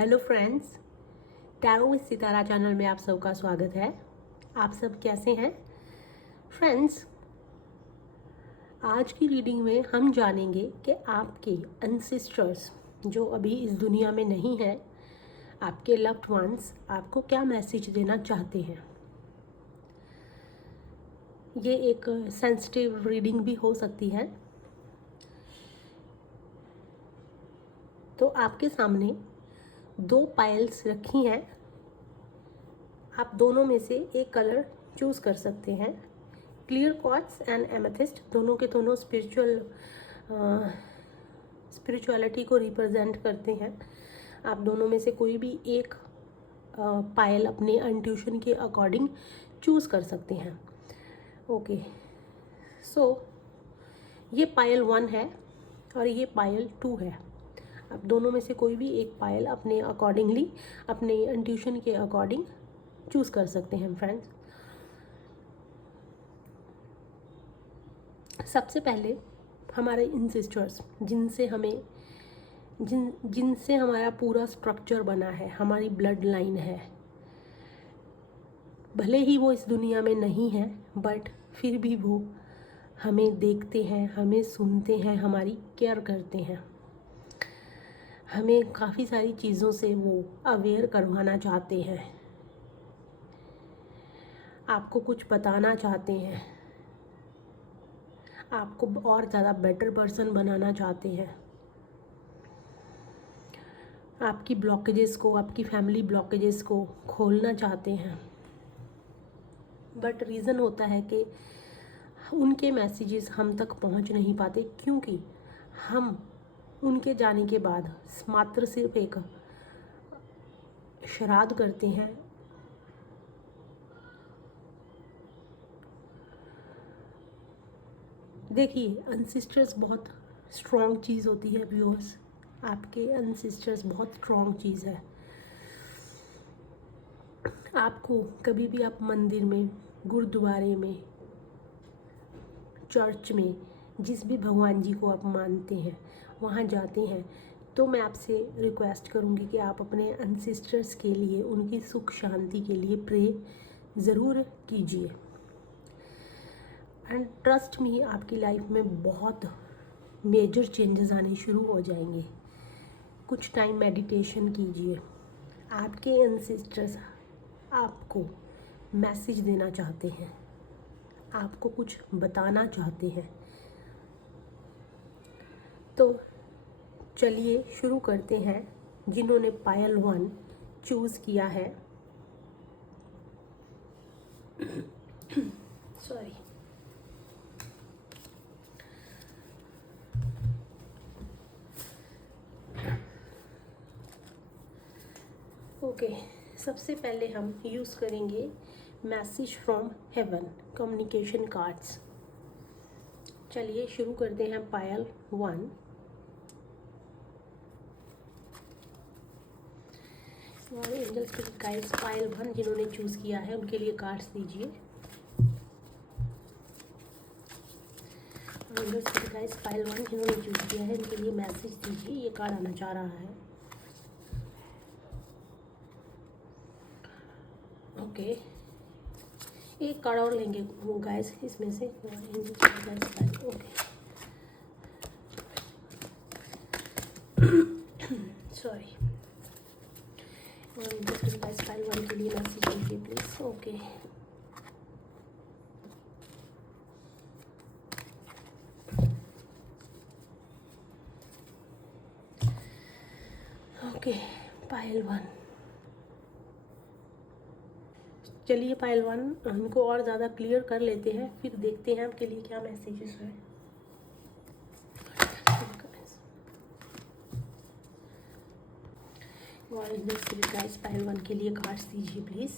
Hello friends, tarot with Sitara channel में आप सबका स्वागत है। आप सब कैसे हैं फ्रेंड्स? आज की रीडिंग में हम जानेंगे कि आपके एंसेस्टर्स जो अभी इस दुनिया में नहीं हैं, आपके लव्ड वंस आपको क्या मैसेज देना चाहते हैं। ये एक सेंसिटिव रीडिंग भी हो सकती है। तो आपके सामने 2 पाइल्स रखी हैं। आप दोनों में से एक कलर चूज़ कर सकते हैं। क्लियर क्वार्ट्ज एंड एमेथिस्ट दोनों के दोनों स्पिरिचुअलिटी को रिप्रेजेंट करते हैं। आप दोनों में से कोई भी एक पायल अपने इंट्यूशन के अकॉर्डिंग चूज़ कर सकते हैं। ओके, सो ये पायल 1 है और ये पायल 2 है। आप दोनों में से कोई भी एक पायल अपने अकॉर्डिंगली, अपने इंट्यूशन के अकॉर्डिंग चूज़ कर सकते हैं फ्रेंड्स। सबसे पहले हमारे इंसिस्टर्स जिनसे हमारा पूरा स्ट्रक्चर बना है, हमारी ब्लड लाइन है। भले ही वो इस दुनिया में नहीं है, बट फिर भी वो हमें देखते हैं, हमें सुनते हैं, हमारी केयर करते हैं। हमें काफ़ी सारी चीज़ों से वो अवेयर करवाना चाहते हैं, आपको कुछ बताना चाहते हैं, आपको और ज़्यादा बेटर पर्सन बनाना चाहते हैं। आपकी ब्लॉकेजेस को, आपकी फैमिली ब्लॉकेजेस को खोलना चाहते हैं। बट रीज़न होता है कि उनके मैसेजेस हम तक पहुंच नहीं पाते, क्योंकि हम उनके जाने के बाद मात्र सिर्फ एक श्राद्ध करते हैं। देखिए, एंसेस्टर्स बहुत स्ट्रॉन्ग चीज़ होती है व्यूअर्स। आपके एंसेस्टर्स बहुत स्ट्रॉन्ग चीज़ है। आपको कभी भी आप मंदिर में, गुरुद्वारे में, चर्च में, जिस भी भगवान जी को आप मानते हैं वहाँ जाते हैं, तो मैं आपसे रिक्वेस्ट करूँगी कि आप अपने एंसेस्टर्स के लिए, उनकी सुख शांति के लिए प्रे ज़रूर कीजिए। एंड ट्रस्ट मी, आपकी लाइफ में बहुत मेजर चेंजेस आने शुरू हो जाएंगे। कुछ टाइम मेडिटेशन कीजिए। आपके एंसेस्टर्स आपको मैसेज देना चाहते हैं, आपको कुछ बताना चाहते हैं। तो चलिए शुरू करते हैं। जिन्होंने पायल 1 चूज़ किया है, सॉरी, ओके, सबसे पहले हम यूज़ करेंगे message from heaven communication cards. चलिए शुरू करते हैं पायल 1। और एंजल्स के गाइड्स पायल 1 जिन्होंने चूज़ किया है उनके लिए कार्ड्स दीजिए। एंजल्स के गाइड्स पायल 1 जिन्होंने चूज़ किया है उनके लिए मैसेज दीजिए। ये कार्ड आना चाह रहा है। ओके, एक कार्ड और लेंगे वो गाइस इसमें से। Okay, sorry. और गाइस फाइल 1 के लिए मैसेज दीजिए प्लीज। ओके, ओके, पायल 1। चलिए पायल 1 हमको और ज़्यादा क्लियर कर लेते हैं, फिर देखते हैं आपके लिए क्या मैसेजेस हैं। और गाइस पायल 1 के लिए कार्ड्स दीजिए प्लीज़।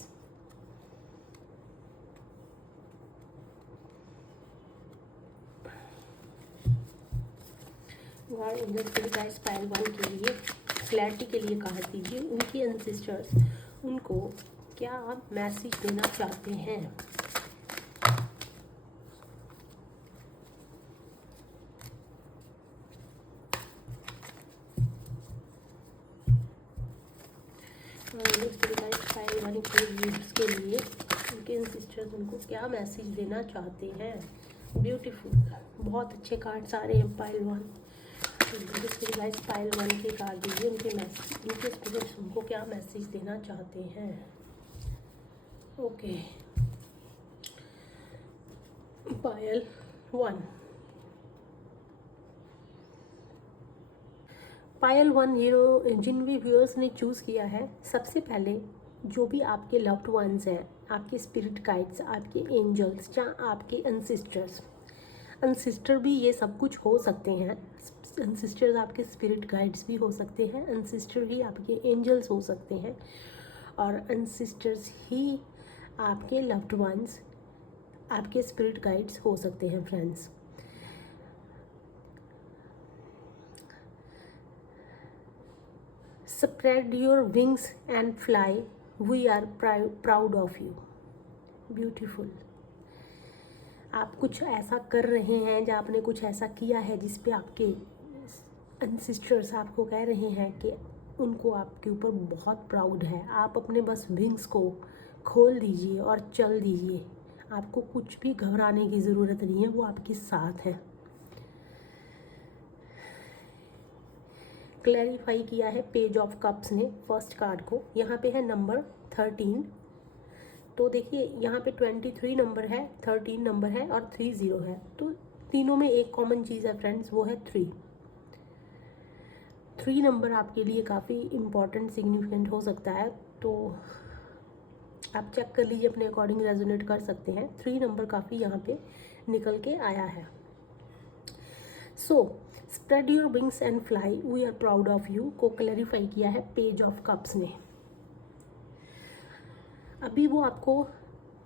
और गाइस पायल 1 के लिए क्लैरिटी के लिए कार्ड दीजिए। उनके एंसेस्टर्स उनको क्या मैसेज देना चाहते हैं। उनके व्यूअर्स के लिए, उनके एंसेस्टर्स उनको क्या मैसेज देना चाहते हैं। ब्यूटीफुल, बहुत अच्छे कार्ड्स आ रहे हैं पाइल 1। तो गाइस पाइल 1 के कार्ड दीजिए, उनके मैसेज, उनके स्पिरिट्स उनको क्या मैसेज देना चाहते हैं। ओके, पायल 1। पायल 1 जिन भी व्यूअर्स ने चूज़ किया है, सबसे पहले जो भी आपके लव्ड वंस हैं, आपके स्पिरिट गाइड्स, आपके एंजल्स या आपके अनसिस्टर भी ये सब कुछ हो सकते हैं। अनसिस्टर्स आपके स्पिरिट गाइड्स भी हो सकते हैं, अनसिस्टर ही आपके एंजल्स हो सकते हैं, और अनसिस्टर्स ही आपके लव्ड वंस, आपके स्पिरिट गाइड्स हो सकते हैं friends. Spread your wings and fly. We are proud of you. Beautiful. आप कुछ ऐसा कर रहे हैं या आपने कुछ ऐसा किया है जिस पे आपके अनसिस्टर्स आपको कह रहे हैं कि उनको आपके ऊपर बहुत प्राउड है। आप अपने बस विंग्स को खोल दीजिए और चल दीजिए। आपको कुछ भी घबराने की ज़रूरत नहीं है, वो आपके साथ है। क्लैरिफाई किया है पेज ऑफ कप्स ने फर्स्ट कार्ड को। यहाँ पे है नंबर 13। तो देखिए यहाँ पे 23 नंबर है, 13 नंबर है और 30 है। तो तीनों में एक कॉमन चीज़ है फ्रेंड्स, वो है 3 नंबर आपके लिए काफ़ी इम्पॉर्टेंट सिग्निफिकेंट हो सकता है। तो आप चेक कर लीजिए, अपने अकॉर्डिंग रेजोनेट कर सकते हैं। 3 नंबर काफ़ी यहाँ पे निकल के आया है। So spread your wings and fly, we are proud of you को क्लैरिफाई किया है पेज ऑफ कप्स ने। अभी वो आपको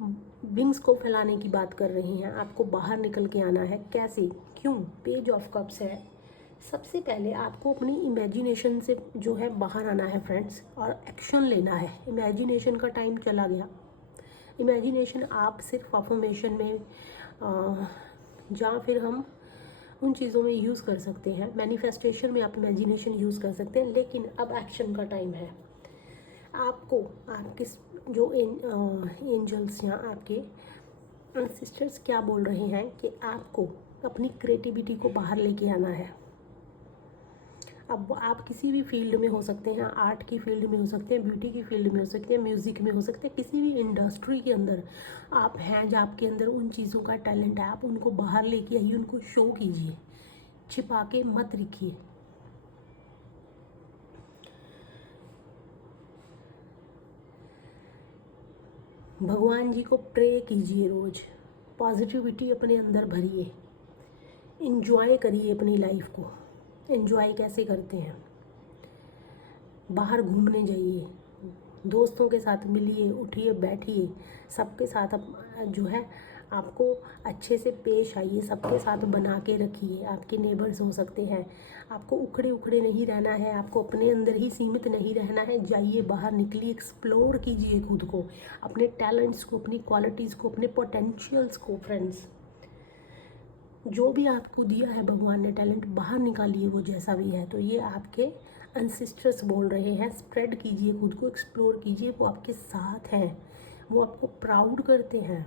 विंग्स को फैलाने की बात कर रही हैं, आपको बाहर निकल के आना है। कैसे, क्यों? पेज ऑफ कप्स है। सबसे पहले आपको अपनी इमेजिनेशन से जो है बाहर आना है फ्रेंड्स, और एक्शन लेना है। इमेजिनेशन का टाइम चला गया। इमेजिनेशन आप सिर्फ अफर्मेशन में या फिर हम उन चीज़ों में यूज़ कर सकते हैं, मैनिफेस्टेशन में आप इमेजिनेशन यूज़ कर सकते हैं, लेकिन अब एक्शन का टाइम है। आपको आपके जो एंजल्स या आपके सिस्टर्स क्या बोल रहे हैं कि आपको अपनी क्रिएटिविटी को बाहर लेके आना है। अब आप किसी भी फील्ड में हो सकते हैं, आर्ट की फील्ड में हो सकते हैं, ब्यूटी की फील्ड में हो सकते हैं, म्यूज़िक में हो सकते हैं, किसी भी इंडस्ट्री के अंदर आप हैं जहाँ आपके अंदर उन चीज़ों का टैलेंट है, आप उनको बाहर लेके आइए, उनको शो कीजिए, छिपा के मत रखिए। भगवान जी को प्रे कीजिए, रोज़ पॉजिटिविटी अपने अंदर भरिए, एंजॉय करिए अपनी लाइफ को। एंजॉय कैसे करते हैं? बाहर घूमने जाइए, दोस्तों के साथ मिलिए, उठिए बैठिए, सबके साथ जो है आपको अच्छे से पेश आइए, सबके साथ बना के रखिए। आपके नेबर्स हो सकते हैं, आपको उखड़े उखड़े नहीं रहना है, आपको अपने अंदर ही सीमित नहीं रहना है। जाइए, बाहर निकलिए, एक्सप्लोर कीजिए खुद को, अपने टैलेंट्स को, अपनी क्वालिटीज़ को, अपने पोटेंशियल्स को। फ्रेंड्स, जो भी आपको दिया है भगवान ने टैलेंट, बाहर निकालिए वो जैसा भी है। तो ये आपके अनसिस्टर्स बोल रहे हैं, स्प्रेड कीजिए खुद को, एक्सप्लोर कीजिए, वो आपके साथ हैं, वो आपको प्राउड करते हैं।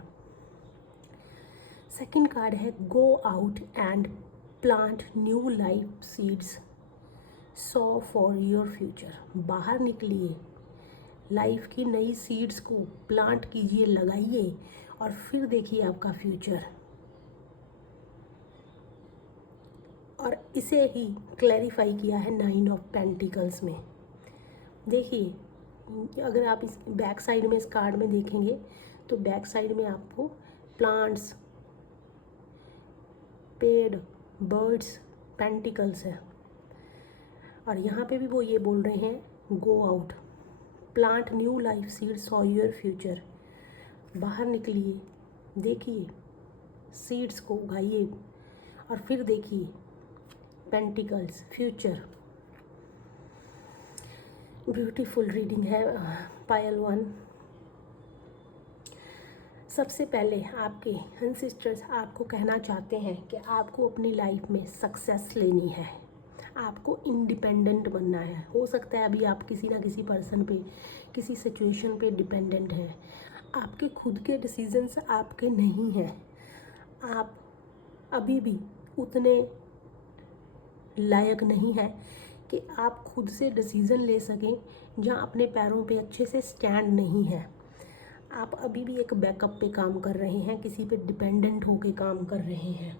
सेकंड कार्ड है go out and plant new life seeds, so for your future. बाहर निकलिए, लाइफ की नई सीड्स को प्लांट कीजिए, लगाइए, और फिर देखिए आपका फ्यूचर। और इसे ही क्लैरिफाई किया है 9 ऑफ पेंटिकल्स में। देखिए, अगर आप इस बैक साइड में इस कार्ड में देखेंगे तो बैक साइड में आपको प्लांट्स, पेड़, बर्ड्स, पेंटिकल्स है, और यहाँ पे भी वो ये बोल रहे हैं go out, plant new life seeds for your future. बाहर निकलिए, देखिए, सीड्स को उगाइए, और फिर देखिए पेंटिकल्स, फ्यूचर। ब्यूटीफुल रीडिंग है पायल 1। सबसे पहले आपके अनसिस्टर्स आपको कहना चाहते हैं कि आपको अपनी लाइफ में सक्सेस लेनी है, आपको इंडिपेंडेंट बनना है। हो सकता है अभी आप किसी ना किसी पर्सन पे, किसी सिचुएशन पे डिपेंडेंट हैं। आपके खुद के डिसीजंस आपके नहीं हैं। आप अभी भी उतने लायक नहीं है कि आप खुद से डिसीज़न ले सकें, जहाँ अपने पैरों पे अच्छे से स्टैंड नहीं है। आप अभी भी एक बैकअप पे काम कर रहे हैं, किसी पे डिपेंडेंट होके काम कर रहे हैं।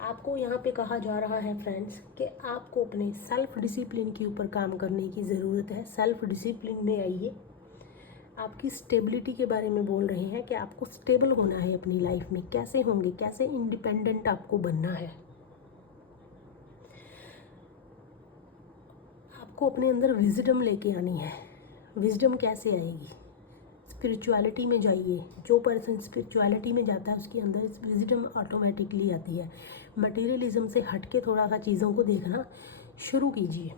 आपको यहाँ पे कहा जा रहा है फ्रेंड्स कि आपको अपने सेल्फ डिसिप्लिन के ऊपर काम करने की ज़रूरत है। सेल्फ डिसिप्लिन में आइए। आपकी स्टेबिलिटी के बारे में बोल रहे हैं कि आपको स्टेबल होना है अपनी लाइफ में। कैसे होंगे, कैसे इंडिपेंडेंट आपको बनना है। आपको अपने अंदर विजडम लेके आनी है। विजडम कैसे आएगी? स्पिरिचुअलिटी में जाइए। जो पर्सन स्पिरिचुअलिटी में जाता है उसके अंदर विजडम ऑटोमेटिकली आती है। मटेरियलिज्म से हट के थोड़ा सा चीज़ों को देखना शुरू कीजिए।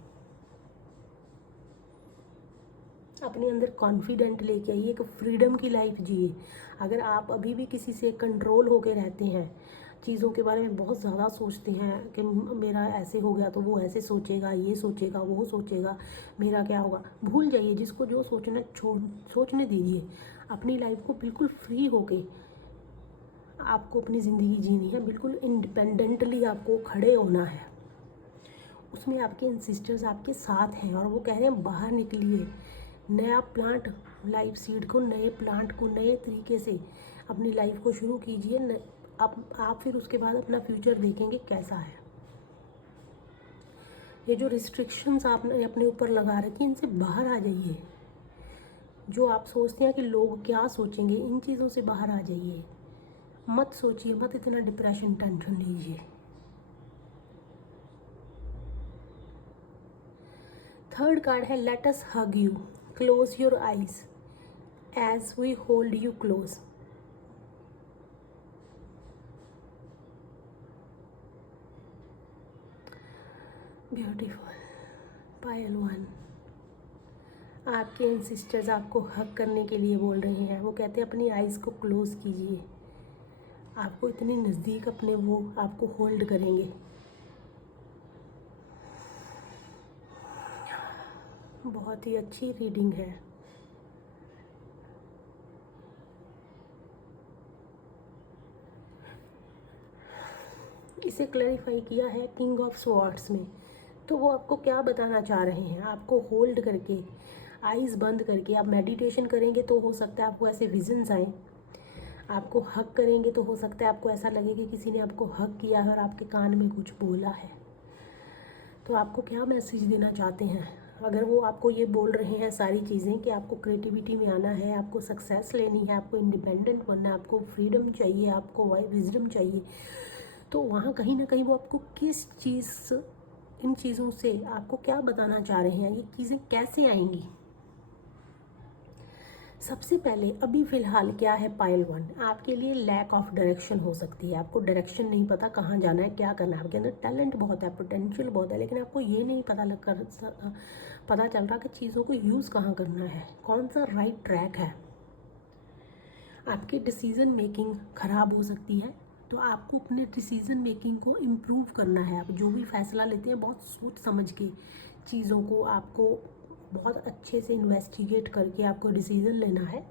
अपने अंदर कॉन्फिडेंट लेके आइए, एक फ्रीडम की लाइफ जिए। अगर आप अभी भी किसी से कंट्रोल होके रहते हैं, चीज़ों के बारे में बहुत ज़्यादा सोचते हैं कि मेरा ऐसे हो गया तो वो ऐसे सोचेगा, ये सोचेगा, वो सोचेगा, मेरा क्या होगा, भूल जाइए। जिसको जो सोचना सोचने दीजिए। अपनी लाइफ को बिल्कुल फ्री होके आपको अपनी ज़िंदगी जीनी है। बिल्कुल इंडिपेंडेंटली आपको खड़े होना है। उसमें आपके एंसेस्टर्स आपके साथ हैं और वो कह रहे हैं बाहर निकलिए। नया प्लांट, लाइफ सीड को, नए प्लांट को नए तरीके से अपनी लाइफ को शुरू कीजिए। आप फिर उसके बाद अपना फ्यूचर देखेंगे कैसा है। ये जो रिस्ट्रिक्शंस आपने अपने ऊपर लगा रखी हैं, इनसे बाहर आ जाइए। जो आप सोचते हैं कि लोग क्या सोचेंगे, इन चीज़ों से बाहर आ जाइए। मत सोचिए, मत इतना डिप्रेशन टेंशन लीजिए। थर्ड कार्ड है let us hug you, close your eyes as we hold you close. Beautiful. Payal 1, आपके एंसेस्टर्स आपको हग करने के लिए बोल रहे हैं। वो कहते हैं अपनी आइज़ को क्लोज कीजिए। आपको इतनी नज़दीक अपने वो आपको होल्ड करेंगे। बहुत ही अच्छी रीडिंग है। इसे क्लैरिफाई किया है किंग ऑफ स्वॉर्ड्स में। तो वो आपको क्या बताना चाह रहे हैं? आपको होल्ड करके, आइज़ बंद करके आप मेडिटेशन करेंगे तो हो सकता है आपको ऐसे विजन्स आए। आपको हग करेंगे तो हो सकता है आपको ऐसा लगे कि किसी ने आपको हग किया है और आपके कान में कुछ बोला है। तो आपको क्या मैसेज देना चाहते हैं? अगर वो आपको ये बोल रहे हैं सारी चीज़ें कि आपको क्रिएटिविटी में आना है, आपको सक्सेस लेनी है, आपको इंडिपेंडेंट बनना है, आपको फ्रीडम चाहिए, आपको विजडम चाहिए, तो वहाँ कहीं ना कहीं वो आपको किस चीज़, इन चीज़ों से आपको क्या बताना चाह रहे हैं? ये चीज़ें कैसे आएंगी? सबसे पहले अभी फ़िलहाल क्या है पायल 1, आपके लिए लैक ऑफ डायरेक्शन हो सकती है। आपको डायरेक्शन नहीं पता कहाँ जाना है, क्या करना है। आपके अंदर टैलेंट बहुत है, पोटेंशियल बहुत है, लेकिन आपको ये नहीं पता चल रहा कि चीज़ों को यूज़ कहाँ करना है, कौन सा राइट ट्रैक है। आपकी डिसीज़न मेकिंग ख़राब हो सकती है। तो आपको अपने डिसीज़न मेकिंग को इम्प्रूव करना है। आप जो भी फैसला लेते हैं बहुत सोच समझ के चीज़ों को, आपको बहुत अच्छे से इन्वेस्टिगेट करके आपको डिसीज़न लेना है।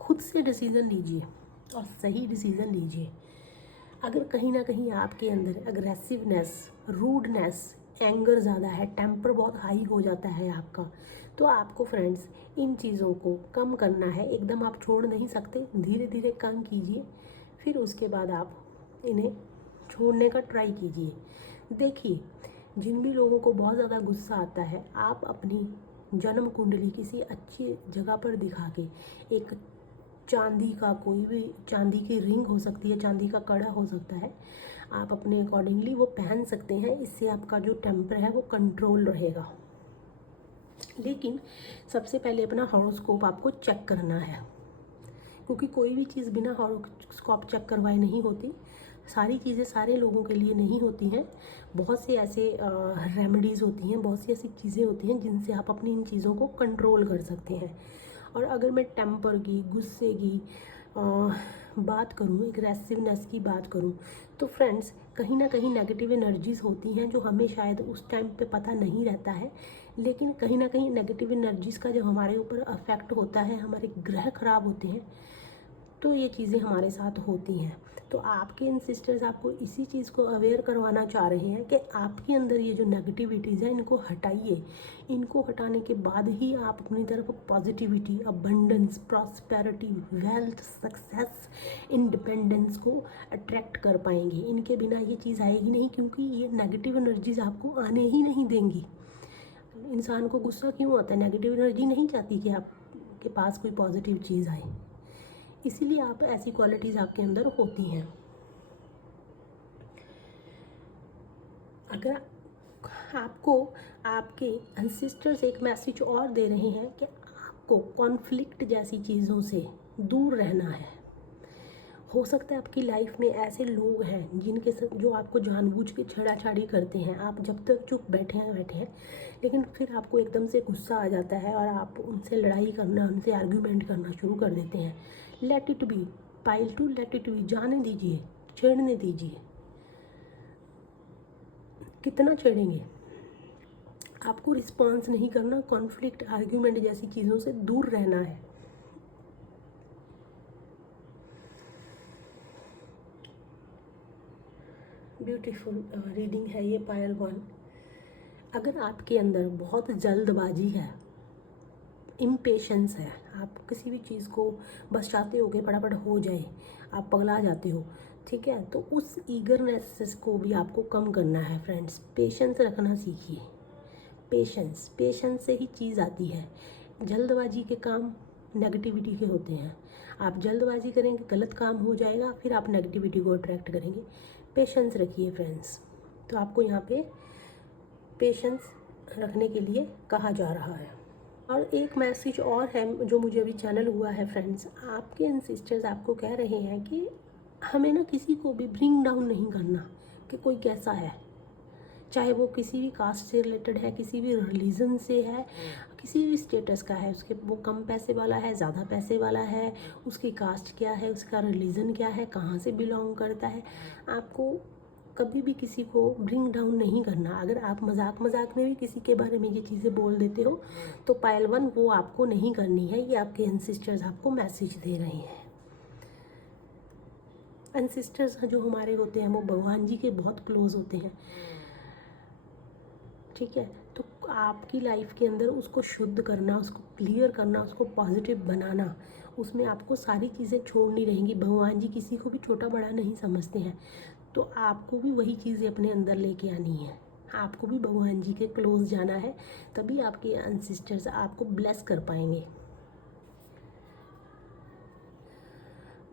खुद से डिसीज़न लीजिए और सही डिसीज़न लीजिए। अगर कहीं ना कहीं आपके अंदर अग्रेसिवनेस, रूडनेस, एंगर ज़्यादा है, टेम्पर बहुत हाई हो जाता है आपका, तो आपको फ्रेंड्स इन चीज़ों को कम करना है। एकदम आप छोड़ नहीं सकते, धीरे धीरे कम कीजिए, फिर उसके बाद आप इन्हें छोड़ने का ट्राई कीजिए। देखिए, जिन भी लोगों को बहुत ज़्यादा गुस्सा आता है, आप अपनी जन्म कुंडली किसी अच्छी जगह पर दिखा के, एक चांदी का, कोई भी चांदी की रिंग हो सकती है, चांदी का कड़ा हो सकता है, आप अपने अकॉर्डिंगली वो पहन सकते हैं। इससे आपका जो टेम्पर है वो कंट्रोल रहेगा। लेकिन सबसे पहले अपना हॉरोस्कोप आपको चेक करना है, क्योंकि कोई भी चीज़ बिना हॉरोस्कोप चेक करवाए नहीं होती। सारी चीज़ें सारे लोगों के लिए नहीं होती हैं। बहुत से ऐसे रेमेडीज़ होती हैं, बहुत सी ऐसी चीज़ें होती हैं जिनसे आप अपनी इन चीज़ों को कंट्रोल कर सकते हैं। और अगर मैं टेम्पर की, गुस्से की, बात करूँ, एग्रेसिवनेस की बात करूँ, तो फ्रेंड्स कहीं ना कहीं नेगेटिव एनर्जीज़ होती हैं जो हमें शायद उस टाइम पे पता नहीं रहता है, लेकिन कहीं ना कहीं नेगेटिव एनर्जीज़ का जब हमारे ऊपर अफेक्ट होता है, हमारे ग्रह खराब होते हैं, तो ये चीज़ें हमारे साथ होती हैं। तो आपके इन सिस्टर्स आपको इसी चीज़ को अवेयर करवाना चाह रहे हैं कि आपके अंदर ये जो नेगेटिविटीज़ हैं इनको हटाइए। इनको हटाने के बाद ही आप अपनी तरफ positivity, abundance, prosperity, wealth, success, independence को अट्रैक्ट कर पाएंगे। इनके बिना ये चीज़ आएगी नहीं, क्योंकि ये नेगेटिव एनर्जीज़ आपको आने ही नहीं देंगी। इंसान को गुस्सा क्यों आता है? नेगेटिव एनर्जी नहीं चाहती कि आपके पास कोई पॉजिटिव चीज़ आए, इसीलिए आप ऐसी क्वालिटीज़ आपके अंदर होती हैं। अगर आपको आपके एंसेस्टर्स एक मैसेज और दे रहे हैं कि आपको कॉन्फ्लिक्ट जैसी चीज़ों से दूर रहना है। हो सकता है आपकी लाइफ में ऐसे लोग हैं जिनके साथ जो आपको जानबूझ के छेड़ाछाड़ी करते हैं। आप जब तक चुप बैठे हैं, लेकिन फिर आपको एकदम से गुस्सा आ जाता है और आप उनसे लड़ाई करना, उनसे आर्ग्यूमेंट करना शुरू कर देते हैं। Let it be, pile 2, let it be, जाने दीजिए, छेड़ने दीजिए। कितना छेड़ेंगे? आपको रिस्पॉन्स नहीं करना, कॉन्फ्लिक्ट, आर्ग्यूमेंट जैसी चीज़ों से दूर रहना है। ब्यूटीफुल रीडिंग है ये पायल 1। अगर आपके अंदर बहुत जल्दबाजी है, इम्पेशंस है, आप किसी भी चीज़ को बस चाहते हो कि फटाफट हो जाए, आप पगला जाते हो, ठीक है, तो उस ईगरनेस को भी आपको कम करना है फ्रेंड्स। पेशेंस रखना सीखिए। पेशेंस से ही चीज़ आती है। जल्दबाजी के काम नेगेटिविटी के होते हैं। आप जल्दबाजी करेंगे, गलत काम हो जाएगा, फिर आप नेगेटिविटी को अट्रैक्ट करेंगे। पेशेंस रखिए फ्रेंड्स। तो आपको यहाँ पे पेशेंस रखने के लिए कहा जा रहा है। और एक मैसेज और है जो मुझे अभी चैनल हुआ है फ्रेंड्स, आपके एंसेस्टर्स आपको कह रहे हैं कि हमें ना किसी को भी ब्रिंग डाउन नहीं करना कि कोई कैसा है, चाहे वो किसी भी कास्ट से रिलेटेड है, किसी भी रिलीजन से है, किसी भी स्टेटस का है, उसके वो कम पैसे वाला है, ज़्यादा पैसे वाला है, उसकी कास्ट क्या है, उसका रिलीजन क्या है, कहाँ से बिलोंग करता है। आपको कभी भी किसी को ब्रिंग डाउन नहीं करना। अगर आप मजाक में भी किसी के बारे में ये चीज़ें बोल देते हो तो पायल 1 वो आपको नहीं करनी है। ये आपके एंसेस्टर्स आपको मैसेज दे रहे हैं। एंसेस्टर्स जो हमारे होते हैं वो भगवान जी के बहुत क्लोज होते हैं, ठीक है। तो आपकी लाइफ के अंदर उसको शुद्ध करना, उसको क्लियर करना, उसको पॉजिटिव बनाना, उसमें आपको सारी चीज़ें छोड़नी रहेंगी। भगवान जी किसी को भी छोटा बड़ा नहीं समझते हैं, तो आपको भी वही चीज़ें अपने अंदर लेके आनी है। आपको भी भगवान जी के क्लोज जाना है, तभी आपके एंसेस्टर्स आपको ब्लेस कर पाएंगे।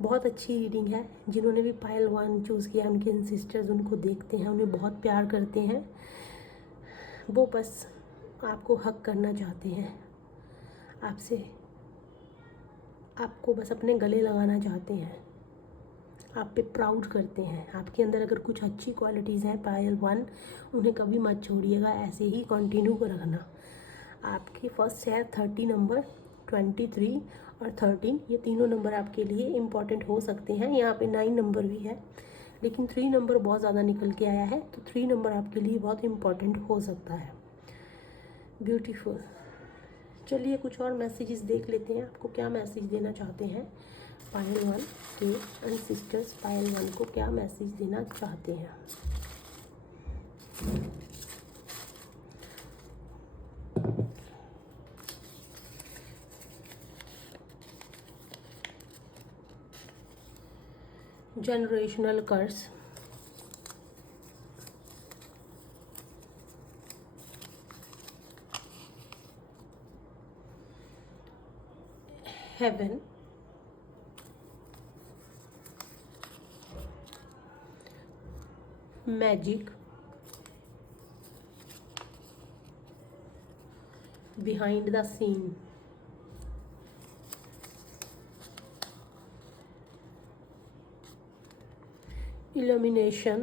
बहुत अच्छी रीडिंग है। जिन्होंने भी पायल 1 चूज़ किया, उनके एंसेस्टर्स उनको देखते हैं, उन्हें बहुत प्यार करते हैं, वो बस आपको हक करना चाहते हैं, आपसे आपको बस अपने गले लगाना चाहते हैं, आप पे प्राउड करते हैं। आपके अंदर अगर कुछ अच्छी क्वालिटीज़ हैं पायल 1, उन्हें कभी मत छोड़िएगा, ऐसे ही कंटिन्यू कर रखना। आपकी फर्स्ट है 30 नंबर, 23 और 13, ये तीनों नंबर आपके लिए इम्पॉर्टेंट हो सकते हैं। यहाँ पे 9 नंबर भी है, लेकिन 3 नंबर बहुत ज़्यादा निकल के आया है, तो 3 नंबर आपके लिए बहुत इम्पॉर्टेंट हो सकता है। ब्यूटीफुल। चलिए कुछ और मैसेजेस देख लेते हैं, आपको क्या मैसेज देना चाहते हैं पायल 1 के एंसेस्टर्स। पायल 1 को क्या मैसेज देना चाहते हैं? Generational curse, heaven, magic, behind the scene, illumination,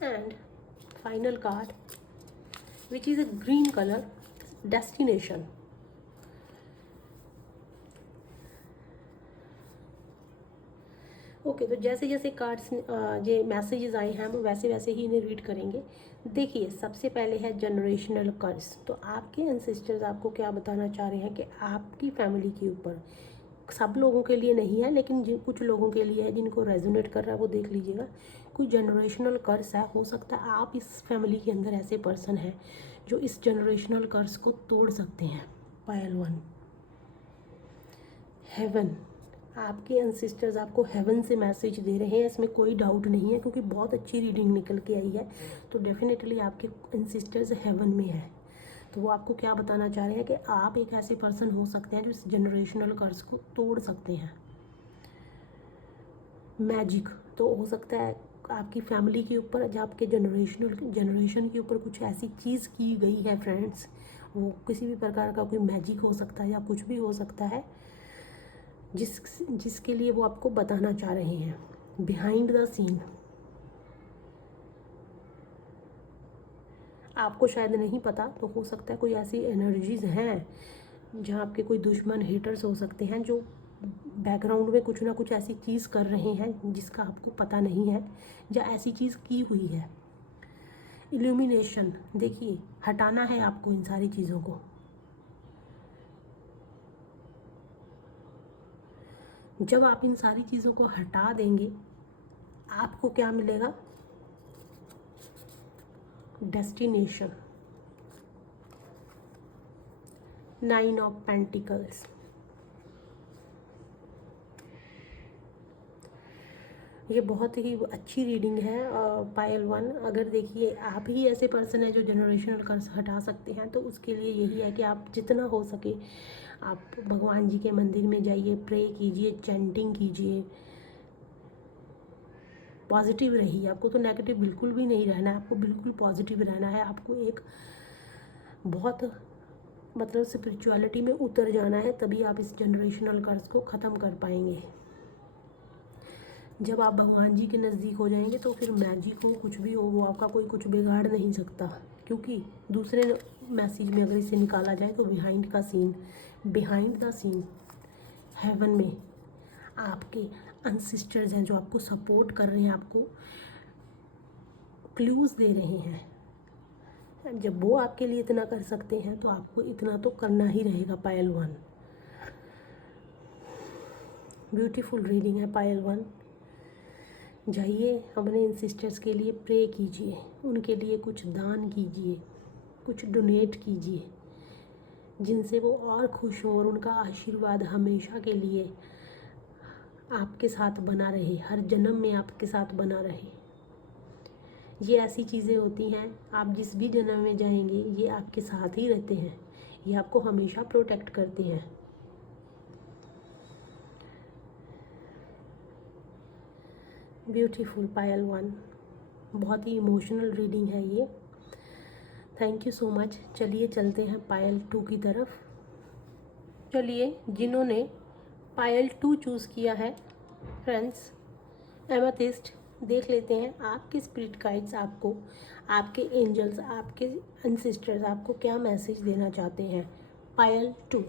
and final card which is a green color, destination. Okay, तो जैसे जैसे कार्ड्स ये मैसेजेस आए हैं हम वैसे वैसे ही इन्हें रीड करेंगे। देखिए, सबसे पहले है जनरेशनल कर्स। तो आपके एंसेस्टर्स आपको क्या बताना चाह रहे हैं कि आपकी फैमिली के ऊपर, सब लोगों के लिए नहीं है लेकिन जिन कुछ लोगों के लिए है जिनको रेजोनेट कर रहा है वो देख लीजिएगा। कोई जनरेशनल कर्स है, हो सकता है आप इस फैमिली के अंदर ऐसे पर्सन हैं जो इस जनरेशनल कर्स को तोड़ सकते हैं। पायल 1, हेवन। आपके एंसेस्टर्स आपको हेवन से मैसेज दे रहे हैं, इसमें कोई डाउट नहीं है क्योंकि बहुत अच्छी रीडिंग निकल के आई है। तो डेफिनेटली आपके एंसेस्टर्स हेवन में है। तो वो आपको क्या बताना चाह रहे हैं कि आप एक ऐसे पर्सन हो सकते हैं जो इस जनरेशनल कर्ज को तोड़ सकते हैं। मैजिक, तो हो सकता है आपकी फैमिली के ऊपर, जब आपके जनरेशन के ऊपर कुछ ऐसी चीज़ की गई है फ्रेंड्स, वो किसी भी प्रकार का कोई मैजिक हो सकता है या कुछ भी हो सकता है जिसके लिए वो आपको बताना चाह रहे हैं। बिहाइंड द सीन, आपको शायद नहीं पता, तो हो सकता है कोई ऐसी एनर्जीज़ हैं जहाँ आपके कोई दुश्मन हेटर्स हो सकते हैं जो बैकग्राउंड में कुछ ना कुछ ऐसी चीज़ कर रहे हैं जिसका आपको पता नहीं है या ऐसी चीज़ की हुई है। इल्यूमिनेशन, देखिए हटाना है आपको इन सारी चीज़ों को। जब आप इन सारी चीज़ों को हटा देंगे आपको क्या मिलेगा? डेस्टिनेशन। 9 of pentacles. ये बहुत ही अच्छी रीडिंग है पायल 1। अगर देखिए आप ही ऐसे पर्सन है जो जनरेशनल कर्ज हटा सकते हैं तो उसके लिए यही है कि आप जितना हो सके आप भगवान जी के मंदिर में जाइए, प्रे कीजिए, चैंटिंग कीजिए, पॉजिटिव रहिए। आपको तो नेगेटिव बिल्कुल भी नहीं रहना है, आपको बिल्कुल पॉजिटिव रहना है। आपको एक बहुत मतलब स्पिरिचुअलिटी में उतर जाना है, तभी आप इस जनरेशनल कर्ज को ख़त्म कर पाएंगे। जब आप भगवान जी के नज़दीक हो जाएंगे तो फिर मैजिक हो कुछ भी हो वो आपका कोई कुछ बिगाड़ नहीं सकता। क्योंकि दूसरे मैसेज में अगर इसे निकाला जाए तो बिहाइंड का scene, behind the scene heaven में आपके अनसिस्टर्स हैं जो आपको सपोर्ट कर रहे हैं, आपको क्लूज़ दे रहे हैं। जब वो आपके लिए इतना कर सकते हैं तो आपको इतना तो करना ही रहेगा। पायल 1, ब्यूटीफुल रीडिंग है पायल 1। जाइए अपने इन सिस्टर्स के लिए प्रे कीजिए, उनके लिए कुछ दान कीजिए, कुछ डोनेट कीजिए जिनसे वो और खुश हों और उनका आशीर्वाद हमेशा के लिए आपके साथ बना रहे, हर जन्म में आपके साथ बना रहे। ये ऐसी चीज़ें होती हैं, आप जिस भी जन्म में जाएंगे ये आपके साथ ही रहते हैं, ये आपको हमेशा प्रोटेक्ट करते हैं। ब्यूटीफुल पायल 1, बहुत ही इमोशनल रीडिंग है ये। Thank you so much. चलिए चलते हैं पायल 2 की तरफ। चलिए, जिन्होंने पायल 2 चूज़ किया है फ्रेंड्स, एमेथिस्ट, देख लेते हैं आपके स्पिरिट गाइड्स आपको, आपके एंजल्स, आपके एंसेस्टर्स आपको क्या मैसेज देना चाहते हैं। Payal 2,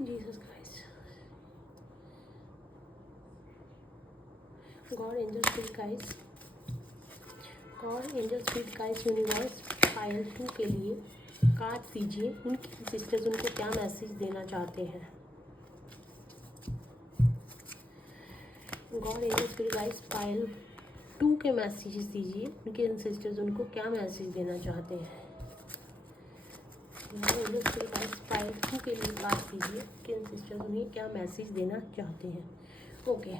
Jesus Christ, god, angel, spirit guides, god, angel, spirit guides, universe, Payal 2 के लिए कार्ड दीजिए। उनके सिस्टर्स उनको क्या मैसेज देना चाहते हैं। God, angel, spirit guides, Payal 2 के मैसेजेस दीजिए। उनके एंसेस्टर्स उनको क्या मैसेज देना चाहते हैं। God, angel, spirit guides, Payal 2 के लिए कार्ड दीजिए। उनके एंसेस्टर्स उन्हें क्या मैसेज देना चाहते हैं। ओके,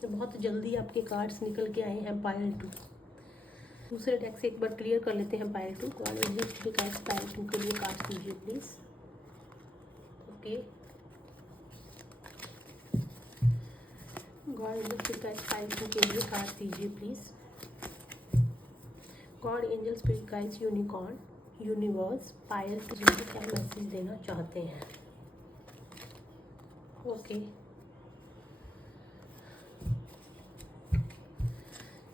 तो बहुत जल्दी आपके कार्ड्स निकल के आए हैं पायल 2। दूसरे डेक से एक बार क्लियर कर लेते हैं Payal 2। God, angel, spirit guides, Payal 2 के लिए कार्ड दीजिए please. Okay, god, angel, spirit guides, Payal 2 के लिए कार्ड दीजिए please. God, angel, spirit guides, unicorn, universe, Payal 2 को क्या मैसेज देना चाहते हैं। Okay,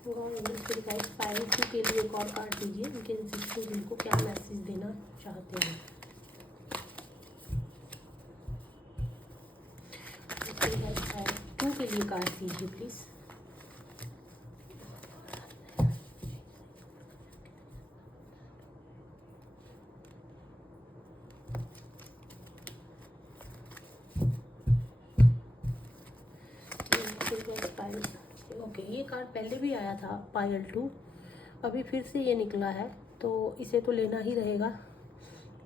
god, angel, spirit guides, Payal 2 के लिए एक और कार्ड दीजिए। उनके एंसेस्टर्स उनको क्या मैसेज देना चाहते हैं। के लिए कार्ड दीजिए प्लीज़। ओके, ये कार्ड पहले भी आया था, पायल 2, अभी फिर से ये निकला है, तो इसे तो लेना ही रहेगा,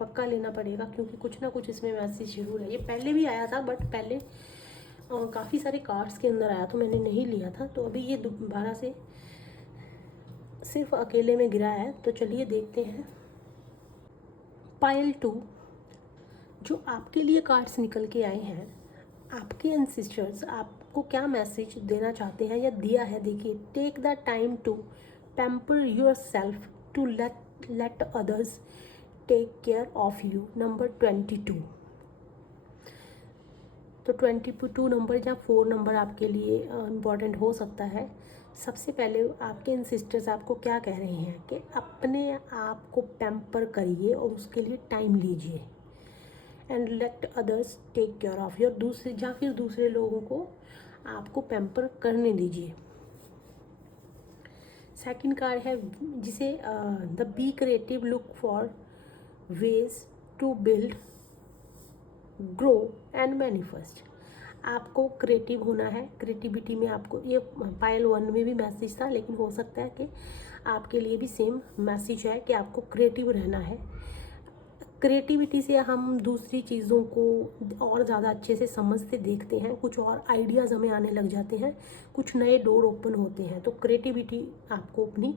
पक्का लेना पड़ेगा, क्योंकि कुछ ना कुछ इसमें मैसेज जरूर है। ये पहले भी आया था, बट पहले काफ़ी सारे कार्ड्स के अंदर आया तो मैंने नहीं लिया था, तो अभी ये दोबारा से सिर्फ अकेले में गिरा है। तो चलिए देखते हैं। पायल 2, जो आपके लिए कार्ड्स निकल के आए हैं, आपके एंसेस्टर्स आपको क्या मैसेज देना चाहते हैं या दिया है, देखिए। Take the time to pamper yourself to let others take care of you. Number 22। तो 22 नंबर या 4 नंबर आपके लिए इम्पॉर्टेंट हो सकता है। सबसे पहले आपके एंसेस्टर्स आपको क्या कह रहे हैं कि अपने आप को पैम्पर करिए और उसके लिए टाइम लीजिए। And let others take care of your, दूसरे या फिर दूसरे लोगों को आपको पैम्पर करने दीजिए। सेकंड कार्ड है जिसे the be creative, look for ways to build, grow and manifest. आपको क्रिएटिव होना है, क्रिएटिविटी में आपको, ये पायल 1 में भी मैसेज था, लेकिन हो सकता है कि आपके लिए भी सेम मैसेज है कि आपको क्रिएटिव रहना है। क्रिएटिविटी से हम दूसरी चीज़ों को और ज़्यादा अच्छे से समझते देखते हैं, कुछ और आइडियाज़ हमें आने लग जाते हैं, कुछ नए डोर ओपन होते हैं। तो क्रिएटिविटी आपको अपनी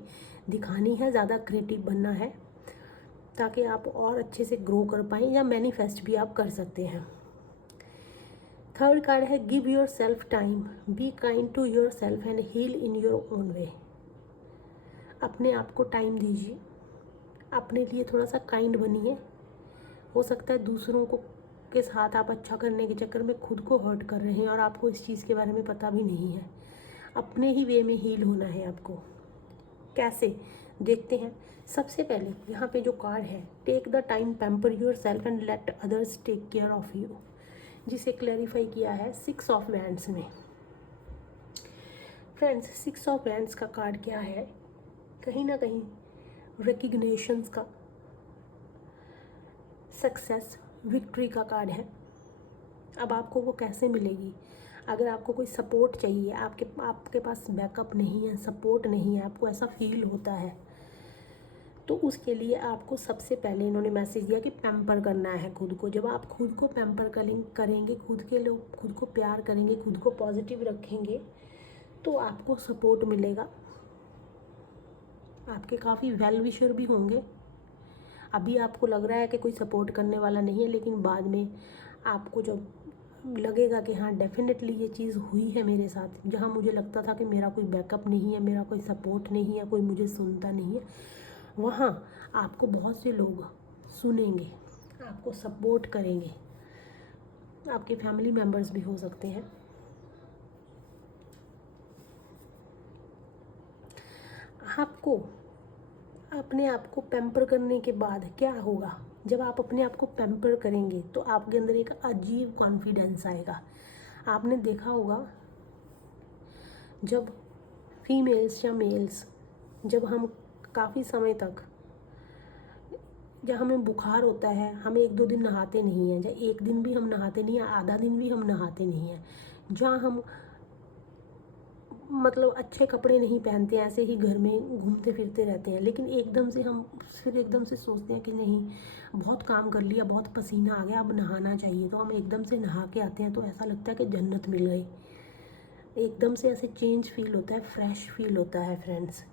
दिखानी है, ज़्यादा क्रिएटिव बनना है, ताकि आप और अच्छे से ग्रो कर पाएँ, या मैनिफेस्ट भी आप कर सकते हैं। थर्ड कार्ड है give yourself time, be kind to yourself and heal in your own way. अपने आप को टाइम दीजिए, अपने लिए थोड़ा सा काइंड बनिए। हो सकता है दूसरों को के साथ आप अच्छा करने के चक्कर में खुद को हर्ट कर रहे हैं और आपको इस चीज़ के बारे में पता भी नहीं है। अपने ही वे में हील होना है आपको। कैसे, देखते हैं। सबसे पहले यहाँ पे जो कार्ड है, take the time pamper yourself and let others take care of you, जिसे क्लैरिफाई किया है 6 ऑफ वैंड्स में। फ्रेंड्स, 6 ऑफ वैंड्स का कार्ड क्या है, कहीं ना कहीं रिकग्निशंस का, सक्सेस, विक्ट्री का कार्ड है। अब आपको वो कैसे मिलेगी? अगर आपको कोई सपोर्ट चाहिए, आपके पास बैकअप नहीं है, सपोर्ट नहीं है, आपको ऐसा फील होता है, तो उसके लिए आपको सबसे पहले इन्होंने मैसेज दिया कि पैम्पर करना है खुद को। जब आप खुद को पैम्पर करेंगे, खुद के लोग खुद को प्यार करेंगे, खुद को पॉजिटिव रखेंगे, तो आपको सपोर्ट मिलेगा। आपके काफ़ी वेल विशर भी होंगे। अभी आपको लग रहा है कि कोई सपोर्ट करने वाला नहीं है, लेकिन बाद में आपको जब लगेगा कि हाँ डेफिनेटली ये चीज़ हुई है मेरे साथ, जहाँ मुझे लगता था कि मेरा कोई बैकअप नहीं है, मेरा कोई सपोर्ट नहीं है, कोई मुझे सुनता नहीं है, वहाँ आपको बहुत से लोग सुनेंगे, आपको सपोर्ट करेंगे। आपके फैमिली मेम्बर्स भी हो सकते हैं। आपको अपने आप को पैम्पर करने के बाद क्या होगा, जब आप अपने आप को पैम्पर करेंगे तो आपके अंदर एक अजीब कॉन्फिडेंस आएगा। आपने देखा होगा जब फीमेल्स या मेल्स, जब हम काफ़ी समय तक, जब हमें बुखार होता है, हम 1-2 दिन नहाते नहीं हैं, जब 1 दिन भी हम नहाते नहीं हैं, आधा दिन भी हम नहाते नहीं हैं, जहाँ हम मतलब अच्छे कपड़े नहीं पहनते, ऐसे ही घर में घूमते फिरते रहते हैं, लेकिन एकदम से हम फिर एकदम से सोचते हैं कि नहीं, बहुत काम कर लिया, बहुत पसीना आ गया, अब नहाना चाहिए, तो हम एकदम से नहा के आते हैं, तो ऐसा लगता है कि जन्नत मिल गई। एकदम से ऐसे चेंज फील होता है, फ्रेश फील होता है। फ्रेंड्स,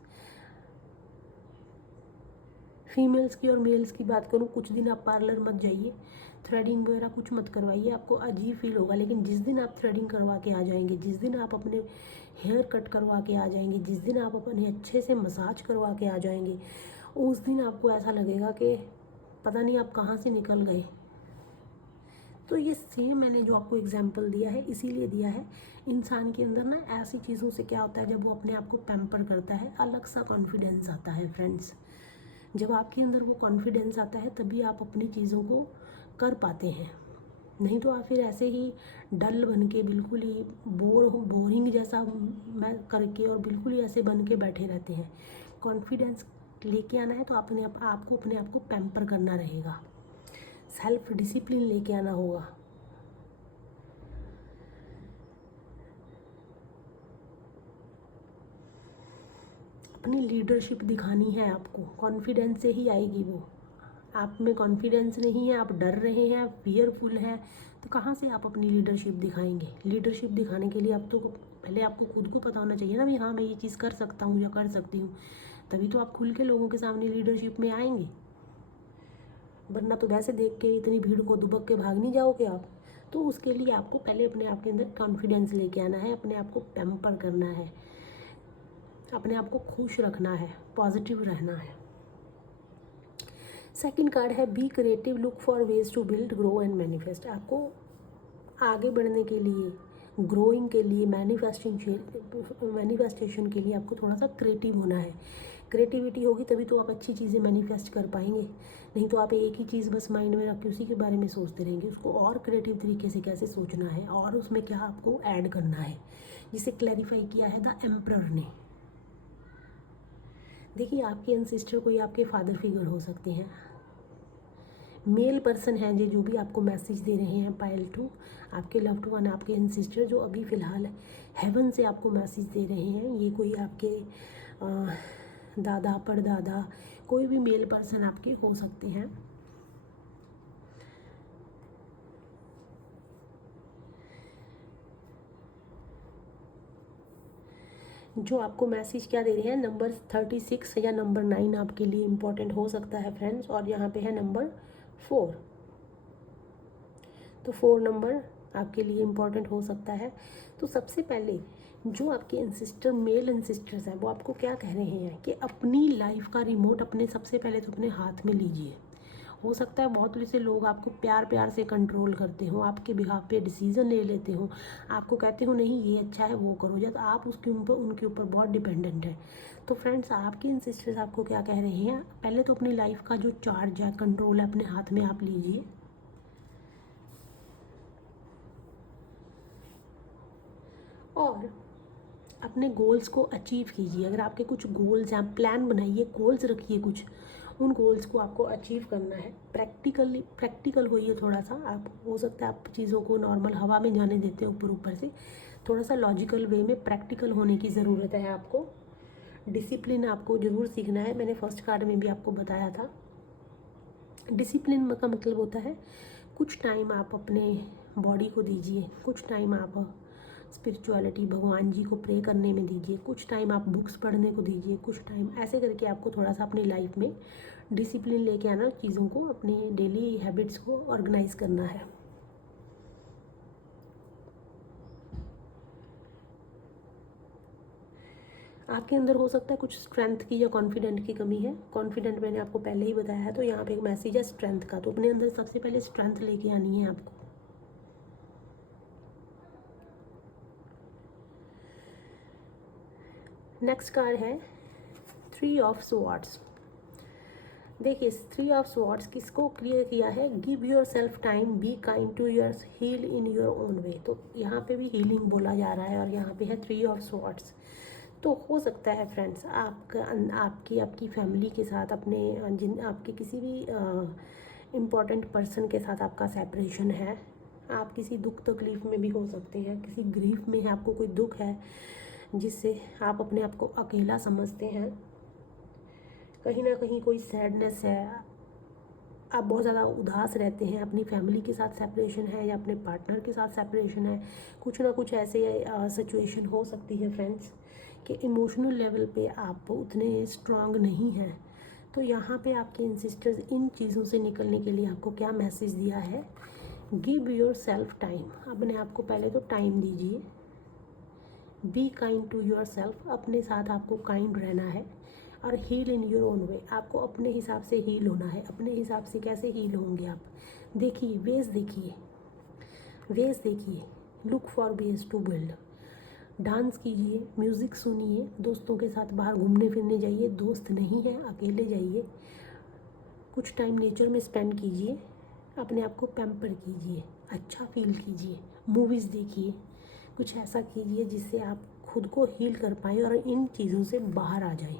फीमेल्स की और मेल्स की बात करूँ, कुछ दिन आप पार्लर मत जाइए, थ्रेडिंग वगैरह कुछ मत करवाइए, आपको अजीब फील होगा। लेकिन जिस दिन आप थ्रेडिंग करवा के आ जाएंगे, जिस दिन आप अपने हेयर कट करवा के आ जाएंगे, जिस दिन आप अपने अच्छे से मसाज करवा के आ जाएंगे, उस दिन आपको ऐसा लगेगा कि पता नहीं आप कहाँ से निकल गए। तो ये सेम मैंने जो आपको एग्जांपल दिया है इसीलिए दिया है। इंसान के अंदर ना ऐसी चीज़ों से क्या होता है, जब वो अपने आप को पैम्पर करता है, अलग सा कॉन्फिडेंस आता है। फ्रेंड्स, जब आपके अंदर वो कॉन्फिडेंस आता है तभी आप अपनी चीज़ों को कर पाते हैं, नहीं तो आप फिर ऐसे ही डल बन के, बिल्कुल ही बोरिंग जैसा मैं करके और बिल्कुल ही ऐसे बन के बैठे रहते हैं। कॉन्फिडेंस लेके आना है तो अपने आप को पैम्पर करना रहेगा, सेल्फ डिसिप्लिन लेके आना होगा। अपनी लीडरशिप दिखानी है आपको, कॉन्फिडेंस से ही आएगी वो। आप में कॉन्फिडेंस नहीं है, आप डर रहे हैं, फियरफुल हैं, तो कहाँ से आप अपनी लीडरशिप दिखाएंगे। लीडरशिप दिखाने के लिए अब तो पहले आपको खुद को पता होना चाहिए ना भी हाँ मैं ये चीज़ कर सकता हूँ या कर सकती हूँ, तभी तो आप खुल के लोगों के सामने लीडरशिप में आएंगे। वरना तो वैसे देख के इतनी भीड़ को दुबक के भाग नहीं जाओगे आप। तो उसके लिए आपको पहले अपने आप के अंदर कॉन्फिडेंस लेके आना है, अपने आप को पैम्पर करना है, अपने आप को खुश रखना है, पॉजिटिव रहना है। सेकंड कार्ड है be creative, look for ways to build, grow and manifest. आपको आगे बढ़ने के लिए, ग्रोइंग के लिए, मैनिफेस्टेशन के लिए आपको थोड़ा सा क्रिएटिव होना है। क्रिएटिविटी होगी तभी तो आप अच्छी चीज़ें मैनिफेस्ट कर पाएंगे, नहीं तो आप एक ही चीज़ बस माइंड में रख के उसी के बारे में सोचते रहेंगे। उसको और क्रिएटिव तरीके से कैसे सोचना है और उसमें क्या आपको ऐड करना है, जिसे क्लैरिफाई किया है द एम्परर ने। देखिए आपके एंसेस्टर कोई आपके फादर फिगर हो सकते हैं, मेल पर्सन हैं जो भी आपको मैसेज दे रहे हैं। पाइल 2 आपके लव्ड वन, आपके एंसेस्टर जो अभी फ़िलहाल हेवन से आपको मैसेज दे रहे हैं। ये कोई आपके दादा, परदादा, कोई भी मेल पर्सन आपके हो सकते हैं। जो आपको मैसेज क्या दे रहे हैं, नंबर 36 या नंबर 9 आपके लिए इम्पोर्टेंट हो सकता है फ्रेंड्स, और यहाँ पे है नंबर 4, तो 4 नंबर आपके लिए इम्पॉर्टेंट हो सकता है। तो सबसे पहले जो आपके एंसेस्टर, मेल एंसेस्टर्स हैं, वो आपको क्या कह रहे हैं कि अपनी लाइफ का रिमोट अपने सबसे पहले तो अपने हाथ में लीजिए। हो सकता है बहुत से लोग आपको प्यार प्यार से कंट्रोल करते हो, आपके बिहाफ पे डिसीजन ले लेते हो, आपको कहते हो नहीं ये अच्छा है वो करो, जब आप उसके ऊपर उनके ऊपर बहुत डिपेंडेंट है। तो फ्रेंड्स आपके एंसेस्टर्स आपको क्या कह रहे हैं, पहले तो अपनी लाइफ का जो चार्ज है, कंट्रोल है, अपने हाथ में आप लीजिए। और अपने गोल्स को अचीव कीजिए। अगर आपके कुछ गोल्स हैं, प्लान बनाइए, गोल्स रखिए कुछ, उन गोल्स को आपको अचीव करना है। प्रैक्टिकल होइए थोड़ा सा। आप हो सकता है आप चीज़ों को नॉर्मल हवा में जाने देते हैं ऊपर ऊपर से, थोड़ा सा लॉजिकल वे में प्रैक्टिकल होने की ज़रूरत है आपको। डिसिप्लिन आपको ज़रूर सीखना है, मैंने फर्स्ट कार्ड में भी आपको बताया था। डिसिप्लिन का मतलब होता है कुछ टाइम आप अपने बॉडी को दीजिए, कुछ टाइम आप स्पिरिचुअलिटी, भगवान जी को प्रे करने में दीजिए, कुछ टाइम आप बुक्स पढ़ने को दीजिए, कुछ टाइम ऐसे करके आपको थोड़ा सा अपनी लाइफ में डिसिप्लिन लेके आना, चीज़ों को, अपने डेली हैबिट्स को ऑर्गेनाइज करना है। आपके अंदर हो सकता है कुछ स्ट्रेंथ की या कॉन्फिडेंट की कमी है। कॉन्फिडेंट मैंने आपको पहले ही बताया है, तो यहाँ पे एक मैसेज है स्ट्रेंथ का, तो अपने अंदर सबसे पहले स्ट्रेंथ लेके आनी है आपको। नेक्स्ट कार्ड है 3 ऑफ स्वॉर्ड्स। देखिए 3 ऑफ स्वॉर्ड्स किसको क्लियर किया है, give yourself time, be kind to yours, heal in your own way. तो यहाँ पे भी हीलिंग बोला जा रहा है और यहाँ पे है 3 ऑफ स्वॉर्ड्स। तो हो सकता है फ्रेंड्स आपकी फैमिली के साथ, अपने आपके किसी भी इम्पॉर्टेंट पर्सन के साथ आपका सेपरेशन है। आप किसी दुख तकलीफ़ में भी हो सकते हैं, किसी ग्रीफ में है, आपको कोई दुख है जिससे आप अपने आप को अकेला समझते हैं। कहीं ना कहीं कोई सैडनेस है, आप बहुत ज़्यादा उदास रहते हैं, अपनी फैमिली के साथ सेपरेशन है या अपने पार्टनर के साथ सेपरेशन है। कुछ ना कुछ ऐसे सिचुएशन हो सकती है फ्रेंड्स कि इमोशनल लेवल पे आप उतने स्ट्रांग नहीं हैं। तो यहाँ पे आपके एंसेस्टर्स इन चीज़ों से निकलने के लिए आपको क्या मैसेज दिया है, गिव योर सेल्फ टाइम। अपने आप को पहले तो टाइम दीजिए। Be kind to yourself, अपने साथ आपको काइंड रहना है। और heal in your own way, आपको अपने हिसाब से हील होना है। अपने हिसाब से कैसे हील होंगे आप, देखिए वेज देखिए, look for ways to build. Dance कीजिए, म्यूज़िक सुनिए, दोस्तों के साथ बाहर घूमने फिरने जाइए, दोस्त नहीं है अकेले जाइए, कुछ टाइम नेचर में स्पेंड कीजिए, अपने आप को पैम्पर कीजिए। अच्छा फील कीजिए, मूवीज़ देखिए, कुछ ऐसा कीजिए जिससे आप खुद को हील कर पाएँ और इन चीज़ों से बाहर आ जाएं।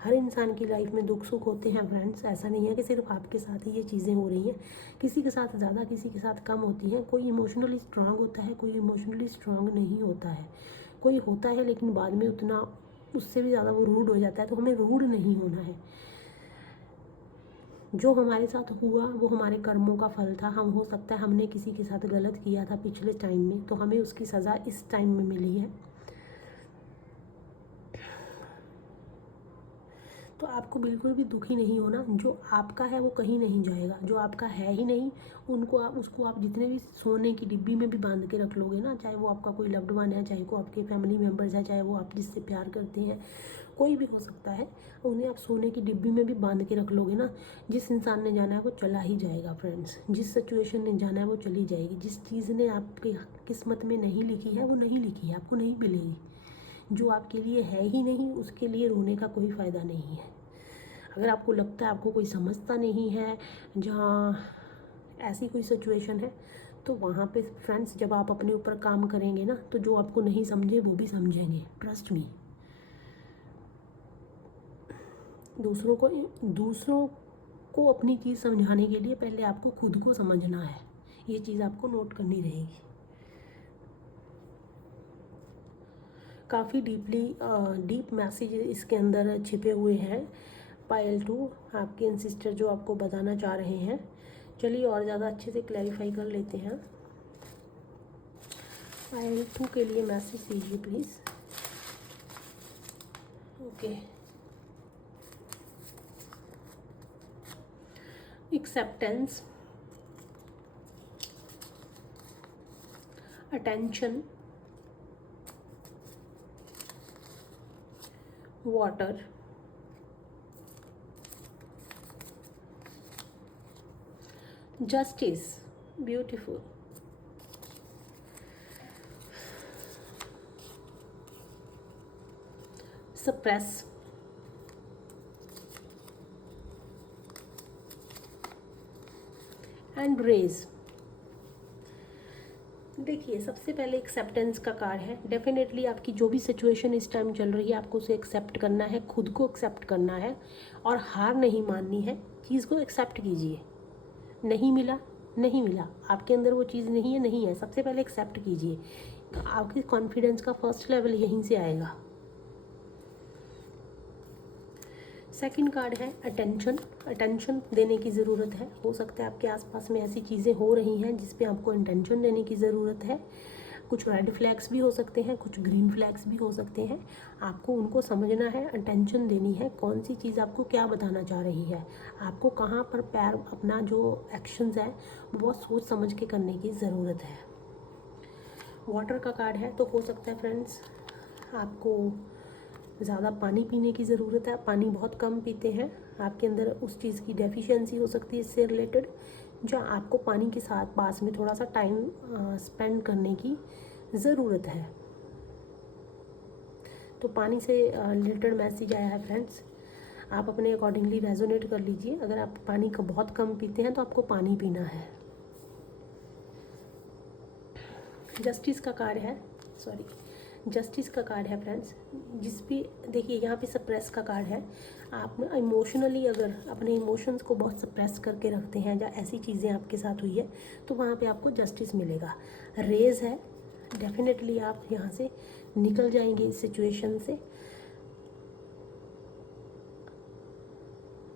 हर इंसान की लाइफ में दुख सुख होते हैं फ्रेंड्स, ऐसा नहीं है कि सिर्फ आपके साथ ही ये चीज़ें हो रही हैं, किसी के साथ ज़्यादा किसी के साथ कम होती हैं। कोई इमोशनली स्ट्रांग होता है, कोई इमोशनली स्ट्रांग नहीं होता है, कोई होता है लेकिन बाद में उतना उससे भी ज़्यादा वो रूड हो जाता है। तो हमें रूड नहीं होना है। जो हमारे साथ हुआ वो हमारे कर्मों का फल था। हम हो सकता है हमने किसी के साथ गलत किया था पिछले टाइम में, तो हमें उसकी सज़ा इस टाइम में मिली है। तो आपको बिल्कुल भी दुखी नहीं होना। जो आपका है वो कहीं नहीं जाएगा, जो आपका है ही नहीं उसको आप जितने भी सोने की डिब्बी में भी बांध के रख लोगे ना, चाहे वो आपका कोई लव्ड वन है, चाहे वो आपके फैमिली मेम्बर्स है, चाहे वो आप जिससे प्यार करते हैं, कोई भी हो सकता है, उन्हें आप सोने की डिब्बी में भी बांध के रख लोगे ना, जिस इंसान ने जाना है वो चला ही जाएगा फ्रेंड्स। जिस सिचुएशन ने जाना है वो चली जाएगी। जिस चीज़ ने आपकी किस्मत में नहीं लिखी है वो नहीं लिखी है, आपको नहीं मिलेगी। जो आपके लिए है ही नहीं उसके लिए रोने का कोई फ़ायदा नहीं है। अगर आपको लगता है आपको कोई समझता नहीं है, जहाँ ऐसी कोई सिचुएशन है, तो वहाँ पे फ्रेंड्स जब आप अपने ऊपर काम करेंगे ना, तो जो आपको नहीं समझे वो भी समझेंगे, ट्रस्ट मी। दूसरों को अपनी चीज़ समझाने के लिए पहले आपको खुद को समझना है। ये चीज़ आपको नोट करनी रहेगी। काफ़ी डीप मैसेज इसके अंदर छिपे हुए हैं पायल 2, आपके एंसिस्टर जो आपको बताना चाह रहे हैं। चलिए और ज़्यादा अच्छे से क्लैरिफाई कर लेते हैं। पायल 2 के लिए मैसेज दीजिए please. Okay, acceptance, attention, water, justice, beautiful, suppress, and rage. देखिए, सबसे पहले एक्सेप्टेंस का कार्ड है। डेफिनेटली आपकी जो भी सिचुएशन इस टाइम चल रही है आपको उसे एक्सेप्ट करना है, खुद को एक्सेप्ट करना है और हार नहीं माननी है। चीज़ को एक्सेप्ट कीजिए। नहीं मिला, नहीं मिला, आपके अंदर वो चीज़ नहीं है, नहीं है, सबसे पहले एक्सेप्ट कीजिए। आपकी कॉन्फिडेंस का फर्स्ट लेवल यहीं से आएगा। सेकंड कार्ड है अटेंशन। अटेंशन देने की ज़रूरत है। हो सकता है आपके आसपास में ऐसी चीज़ें हो रही हैं जिस पे आपको अटेंशन देने की ज़रूरत है। कुछ रेड फ्लैग्स भी हो सकते हैं, कुछ ग्रीन फ्लैग्स भी हो सकते हैं। आपको उनको समझना है, अटेंशन देनी है। कौन सी चीज़ आपको क्या बताना चाह रही है, आपको कहाँ पर पैर अपना जो एक्शंस है वो बहुत सोच समझ के करने की ज़रूरत है। वाटर का कार्ड है, तो हो सकता है फ्रेंड्स आपको ज़्यादा पानी पीने की ज़रूरत है। पानी बहुत कम पीते हैं, आपके अंदर उस चीज़ की डेफिशिएंसी हो सकती है इससे रिलेटेड, जहाँ आपको पानी के साथ पास में थोड़ा सा टाइम स्पेंड करने की ज़रूरत है। तो पानी से रिलेटेड मैसेज आया है फ्रेंड्स, आप अपने अकॉर्डिंगली रेजोनेट कर लीजिए। अगर आप पानी का बहुत कम पीते हैं तो आपको पानी पीना है। जस्टिस का कार्ड है, जस्टिस का कार्ड है फ्रेंड्स। जिस भी देखिए यहाँ पे सप्रेस का कार्ड है। आप इमोशनली अगर अपने इमोशंस को बहुत सप्रेस करके रखते हैं या ऐसी चीज़ें आपके साथ हुई है तो वहाँ पे आपको जस्टिस मिलेगा। रेज है, डेफिनेटली आप यहाँ से निकल जाएंगे इस सिचुएशन से।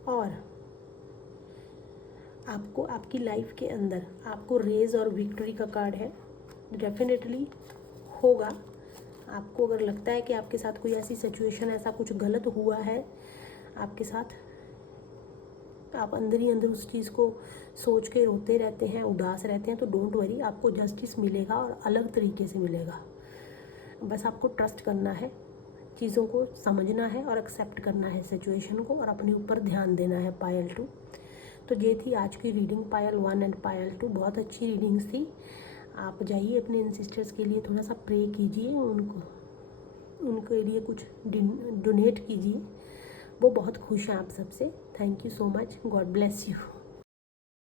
और आपको आपकी लाइफ के अंदर आपको रेज और विक्ट्री का कार्ड है, डेफिनेटली होगा। आपको अगर लगता है कि आपके साथ कोई ऐसी सिचुएशन, ऐसा कुछ गलत हुआ है आपके साथ, आप अंदर ही अंदर उस चीज़ को सोच के रोते रहते हैं, उदास रहते हैं, तो डोंट वरी, आपको जस्टिस मिलेगा और अलग तरीके से मिलेगा। बस आपको ट्रस्ट करना है, चीज़ों को समझना है और एक्सेप्ट करना है सिचुएशन को, और अपने ऊपर ध्यान देना है पायल 2। तो ये थी आज की रीडिंग पायल 1 एंड पायल 2। बहुत अच्छी रीडिंग्स थी। आप जाइए अपने एंसेस्टर्स के लिए थोड़ा सा प्रे कीजिए, उनके लिए कुछ डोनेट कीजिए। वो बहुत खुश हैं आप सबसे। Thank you so much, God bless you.